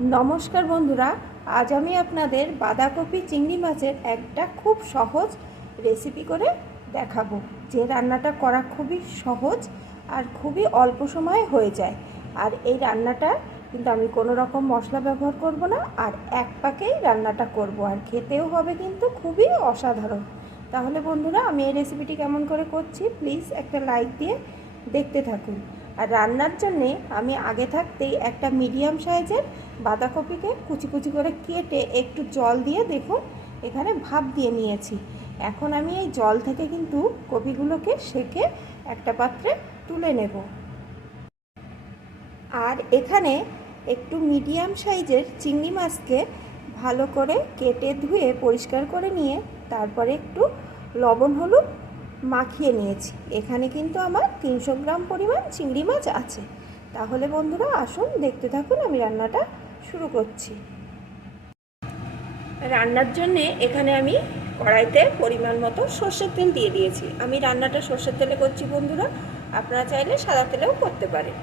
নমস্কার বন্ধুরা, আজ আমি আপনাদের বাঁধাকপি চিংড়ি মাছের একটা খুব সহজ রেসিপি করে দেখাবো। যে রান্নাটা করা খুবই সহজ আর খুবই অল্প সময়ে হয়ে যায়। আর এই রান্নাটা কিন্তু আমি কোনো রকম মশলা ব্যবহার করব না আর এক পাকেই রান্নাটা করব। আর খেতেও হবে কিন্তু খুবই অসাধারণ। তাহলে বন্ধুরা, আমি এই রেসিপিটি কেমন করে করছি প্লিজ একটা লাইক দিয়ে দেখতে থাকুন। আর রান্নার জন্যে আমি আগে থাকতেই একটা মিডিয়াম সাইজের বাঁধাকপিকে কুচি কুচি করে কেটে একটু জল দিয়ে দেখুন, এখানে ভাপ দিয়ে নিয়েছি। এখন আমি এই জল থেকে কিন্তু কপিগুলোকে সেকে একটা পাত্রে তুলে নেব। আর এখানে একটু মিডিয়াম সাইজের চিংড়ি মাছকে ভালো করে কেটে ধুয়ে পরিষ্কার করে নিয়ে তারপরে একটু লবণ, হলুদ মাখিয়ে নিয়েছি। এখানে কিন্তু আমার তিনশো গ্রাম পরিমাণ চিংড়ি মাছ আছে। তাহলে বন্ধুরা আসুন, দেখতে থাকুন, আমি রান্নাটা শুরু করছি। রান্নার জন্যে এখানে আমি কড়াইতে পরিমাণ মতো সর্ষের তেল দিয়ে দিয়েছি। আমি রান্নাটা সর্ষের তেলে করছি বন্ধুরা। আপনারা চাইলে সাদা তেলেও করতে পারেন।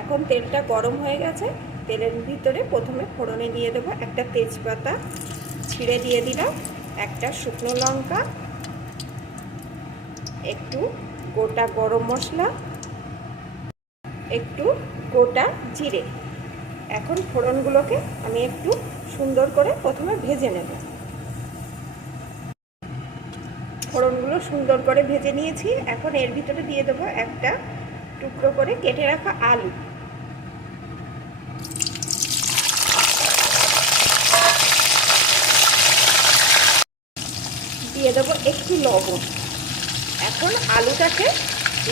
এখন তেলটা গরম হয়ে গেছে। তেলের ভিতরে প্রথমে ফোড়নে দিয়ে দেবো একটা তেজপাতা, ছিঁড়ে দিয়ে দিলাম, একটা শুকনো লঙ্কা একটু গোটা গরম মশলা, একটু গোটা জিরে। এখন ফোড়নগুলোকে আমি একটু সুন্দর করে প্রথমে ভেজে নেব। ফোড়নগুলো সুন্দর করে ভেজে নিয়েছি। এখন এর ভিতরে দিয়ে দেবো একটা টুকরো করে কেটে রাখা আলু। দিয়ে দেবো একটু লবণ। এখন আলুটাকে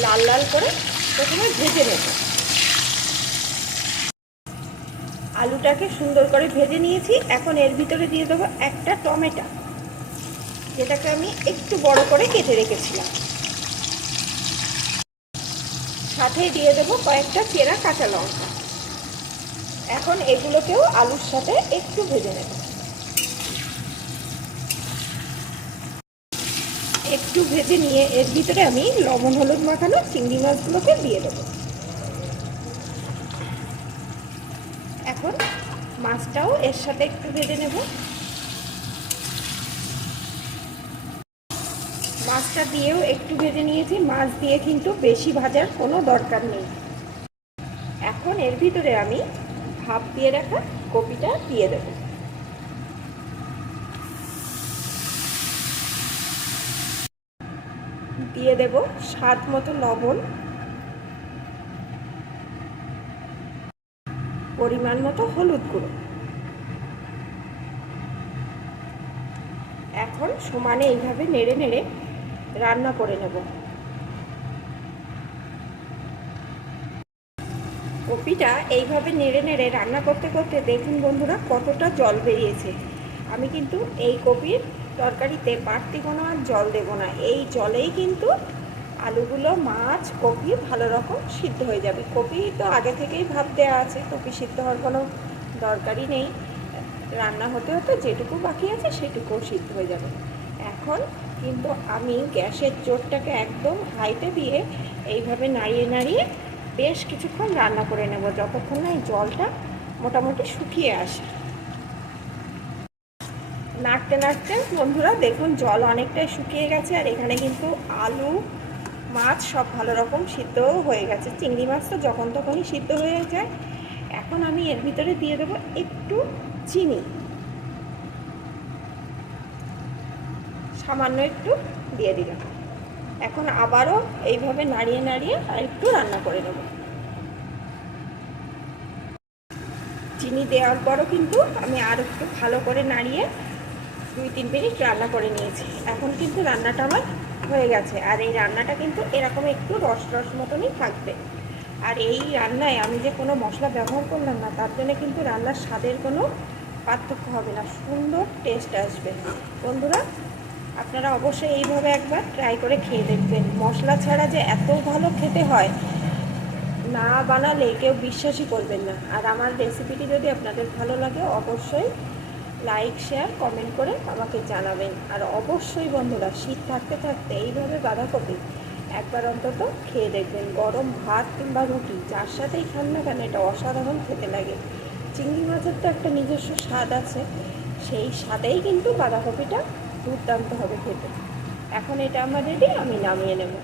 লাল লাল করে প্রথমে ভেজে নেব। আলুটাকে সুন্দর করে ভেজে নিয়েছি। এখন এর ভিতরে দিয়ে দেবো একটা টমেটো, যেটাকে আমি একটু বড় করে কেটে রেখেছিলাম। সাথে দিয়ে দেবো কয়েকটা চেরা কাঁচা লঙ্কা। এখন এগুলোকেও আলুর সাথে একটু ভেজে নেব। একটু ভেজে নিয়ে, এর ভিতরে আমি লবণ, হলুদ মাখানো চিংড়ি মাছগুলোকে দিয়ে দেবো। এখন মাছটাও এর সাথে একটু ভেজে নেব। মাছটা দিয়েও একটু ভেজে নিয়েছি, মাছ দিয়ে কিন্তু বেশি ভাজার কোনো দরকার নেই। এখন এর ভিতরে আমি ভাপ দিয়ে রাখা কপিটা দিয়ে দেবো। দিয়ে দেব স্বাদ মতো লবণ। পরিমাণ মতো হলুদ গুঁড়ো। এখন সমানে এইভাবে নেড়ে নেড়ে রান্না করে নেব। কপিটা এইভাবে নেড়ে নেড়ে রান্না করতে করতে দেখুন বন্ধুরা, কতটা জল বেরিয়েছে। আমি কিন্তু এই কপির তরকারিতে বাড়তি কোনো আর জল দেব না। এই জলেই কিন্তু আলুগুলো, মাছ, কপি ভালো রকম সিদ্ধ হয়ে যাবে। কপি তো আগে থেকেই ভাব দেওয়া আছে, কপি সিদ্ধ হওয়ার কোনো দরকারই নেই। রান্না হতে হতে যেটুকু বাকি আছে সেটুকুও সিদ্ধ হয়ে যাবে। এখন কিন্তু আমি গ্যাসের জোরটাকে একদম হাইতে দিয়ে এইভাবে নাড়িয়ে নাড়িয়ে বেশ কিছুক্ষণ রান্না করে নেব, যতক্ষণ না এই জলটা মোটামুটি শুকিয়ে আসে। নাড়তে নাড়তে, বন্ধুরা দেখুন জল অনেকটাই শুকিয়ে গেছে আর এখানে কিন্তু আলু, মাছ সব ভালো রকম সিদ্ধও হয়ে গেছে। চিংড়ি মাছ তো যখন তখনই সিদ্ধ হয়ে যায়। এখন আমি এর ভিতরে দিয়ে দেবো একটু চিনি। সামান্য একটু দিয়ে দিলাম। এখন আবারও এইভাবে নাড়িয়ে নাড়িয়ে আর একটু রান্না করে নেব। চিনি দেওয়ার পরও কিন্তু আমি আর একটু ভালো করে নাড়িয়ে দুই, তিন মিনিট রান্না করে নিয়েছি। এখন কিন্তু রান্নাটা আমার হয়ে গেছে। আর এই রান্নাটা কিন্তু এরকম একটু রস রস মতনই থাকবে। আর এই রান্নায় আমি যে কোনো মশলা ব্যবহার করলাম না, তার জন্য কিন্তু রান্নার স্বাদের কোনো পার্থক্য হবে না। সুন্দর টেস্ট আসবে। বন্ধুরা, আপনারা অবশ্যই এইভাবে একবার ট্রাই করে খেয়ে দেখবেন। মশলা ছাড়া যে এত ভালো খেতে হয়, না বানালে কেউ বিশ্বাসই করবেন না। আর আমার রেসিপিটি যদি আপনাদের ভালো লাগে, অবশ্যই লাইক শেয়ার কমেন্ট করে আমাকে জানাবেন। আর অবশ্যই বন্ধুরা, শীত থাকতে থাকতে এইভাবে বাঁধাকপি একবার অন্তত খেয়ে দেখবেন। গরম ভাত কিংবা রুটি, যার সাথেই খান না কেন, এটা অসাধারণ খেতে লাগে। চিংড়ি মাছের তো একটা নিজস্ব স্বাদ আছে, সেই স্বাদেই কিন্তু বাঁধাকপিটা দুর্দান্ত হবে খেতে। এখন এটা আমার রেডি আমি নামিয়ে নেব।